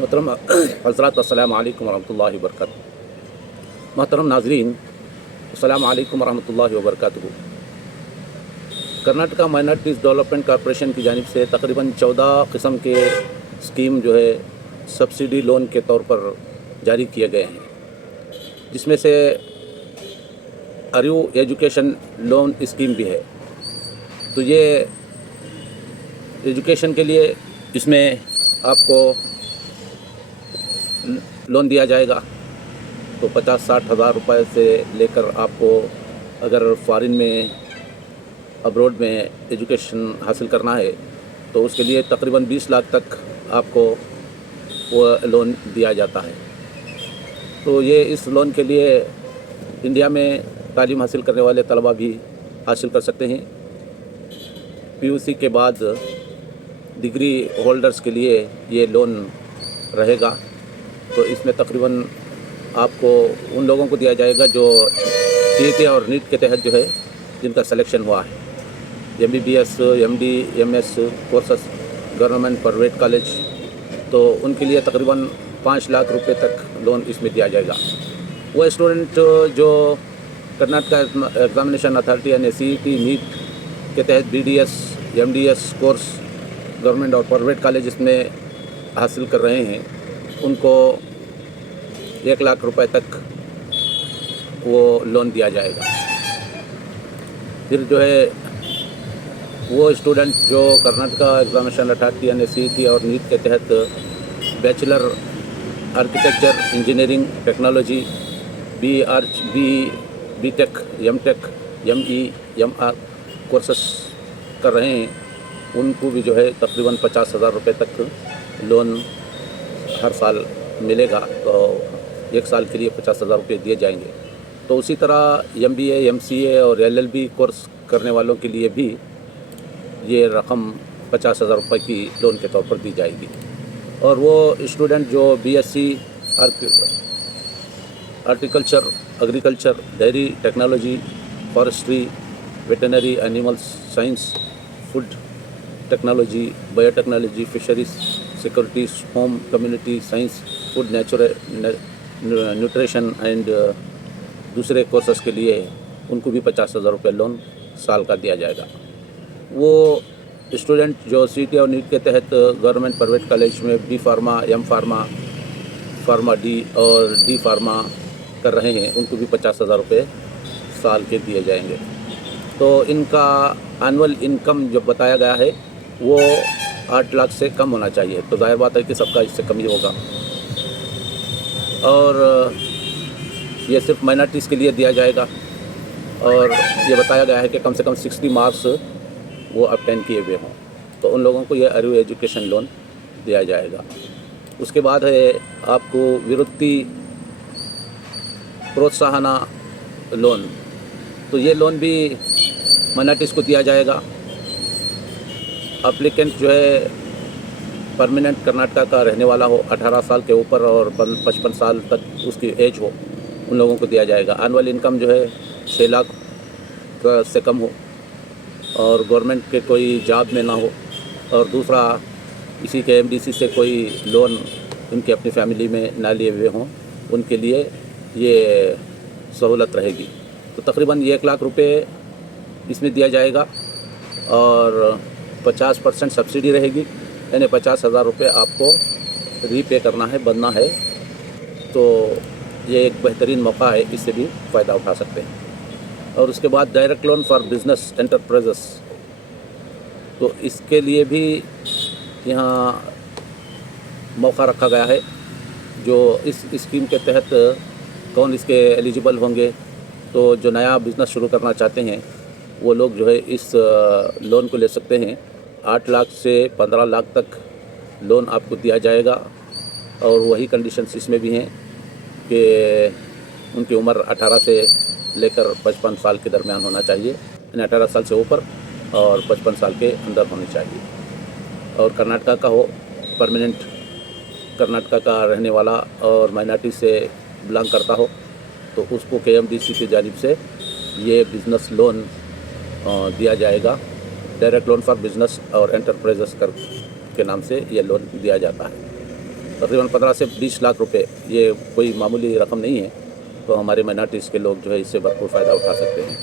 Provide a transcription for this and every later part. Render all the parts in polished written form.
मोहतरम हज़रात अस्सलाम वालेकुम वरहमतुल्लाहि वबरकातुहू। मोहतरम नाज़रीन, अस्सलाम वालेकुम वरहमतुल्लाहि वबरकातुहू। कर्नाटका माइनॉरिटीज़ डेवलपमेंट कॉरपोरेशन की जानिब से तकरीबन 14 किस्म के स्कीम जो है सब्सिडी लोन के तौर पर जारी किए गए हैं, जिसमें से अर्यू एजुकेशन लोन स्कीम भी है। तो ये एजुकेशन के लिए इसमें आपको लोन दिया जाएगा। तो 50-60 हज़ार रुपये से लेकर आपको अगर फ़ॉरेन में अब्रॉड में एजुकेशन हासिल करना है तो उसके लिए तकरीबन 20 लाख तक आपको वो लोन दिया जाता है। तो ये इस लोन के लिए इंडिया में तालीम हासिल करने वाले तलबा भी हासिल कर सकते हैं। पीयूसी के बाद डिग्री होल्डर्स के लिए ये लोन रहेगा। तो इसमें तकरीबन आपको उन लोगों को दिया जाएगा जो सीईटी और नीट के तहत जो है जिनका सिलेक्शन हुआ है। MBBS, MD, MS courses government private college, तो उनके लिए तकरीबन 5 लाख रुपए तक लोन इसमें दिया जाएगा। वो स्टूडेंट जो कर्नाटका एग्जामिनेशन अथॉरिटी यानी CET नीट के तहत BDS, MDS कोर्स गवर्नमेंट और प्राइवेट कॉलेज में हासिल कर रहे हैं, उनको 1 लाख रुपए तक वो लोन दिया जाएगा। फिर जो है वो स्टूडेंट जो कर्नाटका एग्जामिनेशन अथॉरिटी यानी CET और नीट के तहत bachelor architecture, engineering, technology, BTech, MTech, ME, MR courses कर रहे हैं, उनको भी जो है तकरीबन 50,000 रुपये तक लोन हर साल मिलेगा। तो 1 साल के लिए 50,000 रुपये दिए जाएंगे। तो उसी तरह MBA, MCA और LLB कोर्स करने वालों के लिए भी ये रकम 50,000 रुपये की लोन के तौर पर दी जाएगी। और वो स्टूडेंट जो BSc horticulture, agriculture, dairy technology, forestry, veterinary, animals science, food technology, biotechnology, fisheries, securities, home community science, food nutrition and दूसरे कोर्सेस के लिए उनको भी 50,000 रुपये लोन साल का दिया जाएगा। वो स्टूडेंट जो CET और नीट के तहत गवर्नमेंट प्राइवेट कॉलेज में B pharma, M pharma, pharma D और D फार्मा कर रहे हैं, उनको भी 50,000 रुपये साल के दिए जाएंगे। तो इनका एनुअल इनकम जो बताया गया है वो 8 लाख से कम होना चाहिए। तो जाहिर बात है कि सबका इससे कम ही होगा। और ये सिर्फ माइनॉरिटीज़ के लिए दिया जाएगा। और ये बताया गया है कि कम से कम 60 मार्क्स वो ऑब्टेन किए हुए हों, तो उन लोगों को ये अर्यू एजुकेशन लोन दिया जाएगा। उसके बाद है आपको विरुत्ति प्रोत्साहना लोन। तो ये लोन भी माइनॉरिटीज़ को दिया जाएगा। एप्लीकेंट जो है परमानेंट कर्नाटका का रहने वाला हो, 18 साल के ऊपर और 55 साल तक उसकी एज हो, उन लोगों को दिया जाएगा। एनुअल इनकम जो है 6 लाख से कम हो और गवर्नमेंट के कोई जॉब में ना हो, और दूसरा किसी के MDC से कोई लोन उनके अपनी फैमिली में ना लिए हुए हों, उनके लिए ये सहूलत रहेगी। तो तकरीबन 1 लाख रुपए इसमें दिया जाएगा और 50% सब्सिडी रहेगी, यानी 50,000 रुपये आपको रीपे करना है, बनना है। तो ये एक बेहतरीन मौका है, इससे भी फ़ायदा उठा सकते हैं। और उसके बाद direct loan for business enterprises, तो इसके लिए भी यहाँ मौका रखा गया है। जो इस स्कीम के तहत कौन इसके एलिजिबल होंगे, तो जो नया बिज़नेस शुरू करना चाहते हैं वो लोग जो है इस लोन को ले सकते हैं। 8 लाख से 15 लाख तक लोन आपको दिया जाएगा। और वही कंडीशंस इसमें भी हैं कि उनकी उम्र 18 से लेकर 55 साल के दरमियान होना चाहिए, यानी 18 साल से ऊपर और 55 साल के अंदर होनी चाहिए। और कर्नाटका का हो, परमानेंट कर्नाटका का रहने वाला और माइनॉरिटी से बिलोंग करता हो, तो उसको KMDC की जानिब से ये बिज़नेस लोन दिया जाएगा। डायरेक्ट लोन फॉर बिजनेस और एंटरप्राइजेस के नाम से ये लोन दिया जाता है। तकरीबन 15 से 20 लाख रुपए, ये कोई मामूली रकम नहीं है। तो हमारे माइनॉरिटीज़ के लोग जो है इससे भरपूर फ़ायदा उठा सकते हैं।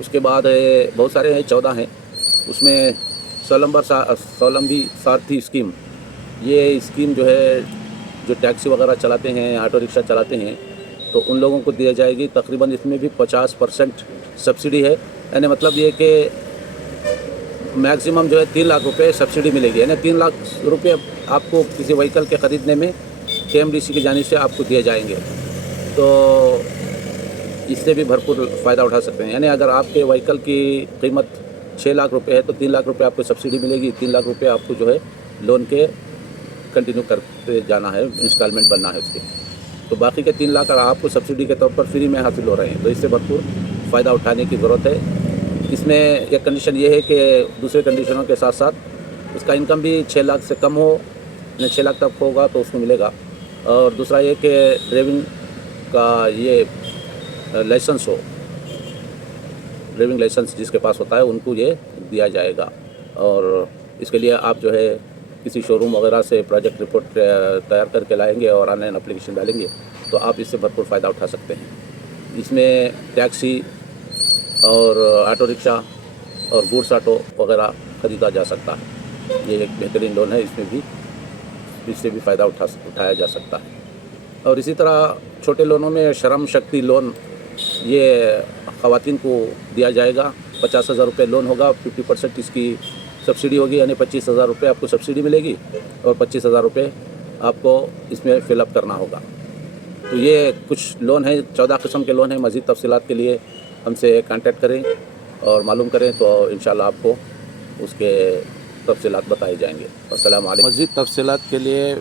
उसके बाद बहुत सारे हैं, 14 हैं। उसमें स्वावलंबी सारथी स्कीम, ये स्कीम जो है जो टैक्सी वगैरह चलाते हैं, ऑटो रिक्शा चलाते हैं, तो उन लोगों को दिया जाएगी। तकरीबन इसमें भी 50% सब्सिडी है। यानी मतलब ये कि मैक्सिमम जो है 3 लाख रुपए सब्सिडी मिलेगी। यानी 3 लाख रुपए आपको किसी व्हीकल के ख़रीदने में KMDC की जानिब से आपको दिए जाएंगे। तो इससे भी भरपूर फ़ायदा उठा सकते हैं। यानी अगर आपके व्हीकल की कीमत 6 लाख रुपए है तो 3 लाख रुपए आपको सब्सिडी मिलेगी। 3 लाख रुपए आपको जो है लोन के कंटिन्यू करते जाना है, इंस्टॉलमेंट बनना है उसके। तो बाकी के 3 लाख आपको सब्सिडी के तौर पर फ्री में हासिल हो रहे हैं। तो इससे भरपूर फ़ायदा उठाने की ज़रूरत है। इसमें एक कंडीशन ये है कि दूसरे कंडीशनों के साथ साथ इसका इनकम भी 6 लाख से कम हो, 6 लाख तक होगा तो उसको मिलेगा। और दूसरा ये कि ड्राइविंग का ये लाइसेंस हो, ड्राइविंग लाइसेंस जिसके पास होता है उनको ये दिया जाएगा। और इसके लिए आप जो है किसी शोरूम वगैरह से प्रोजेक्ट रिपोर्ट तैयार करके लाएंगे और ऑनलाइन एप्लीकेशन डालेंगे तो आप इससे भरपूर फ़ायदा उठा सकते हैं। इसमें टैक्सी और ऑटो रिक्शा और गुड्स ऑटो वगैरह ख़रीदा जा सकता है। ये एक बेहतरीन लोन है, इससे भी फ़ायदा उठाया जा सकता है। और इसी तरह छोटे लोनों में श्रम शक्ति लोन, ये ख़वातीन को दिया जाएगा। 50,000 रुपये लोन होगा, 50% इसकी सब्सिडी होगी। यानी 25,000 रुपये आपको सब्सिडी मिलेगी और 25,000 रुपये आपको इसमें फ़िलअप करना होगा। तो ये कुछ लोन है, 14 किस्म के लोन हैं। मज़ीद तफ़सीलात के लिए हमसे कांटेक्ट करें और मालूम करें तो इंशाल्लाह आपको उसके तफ़सीलात बताए जाएंगे। अस्सलाम वालेकुम। मज़ीद तफ़सीलात के लिए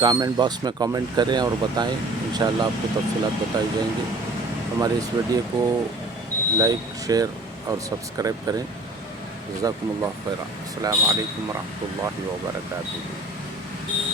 कमेंट बॉक्स में कमेंट करें और बताएं, इंशाल्लाह आपको तफ़सीलात बताई जाएंगी। हमारे इस वीडियो को लाइक, शेयर और सब्सक्राइब करें। जज़ाकुमुल्लाह खैरा। अस्सलामु अलैकुम व रहमतुल्लाहि व बरकातुहू।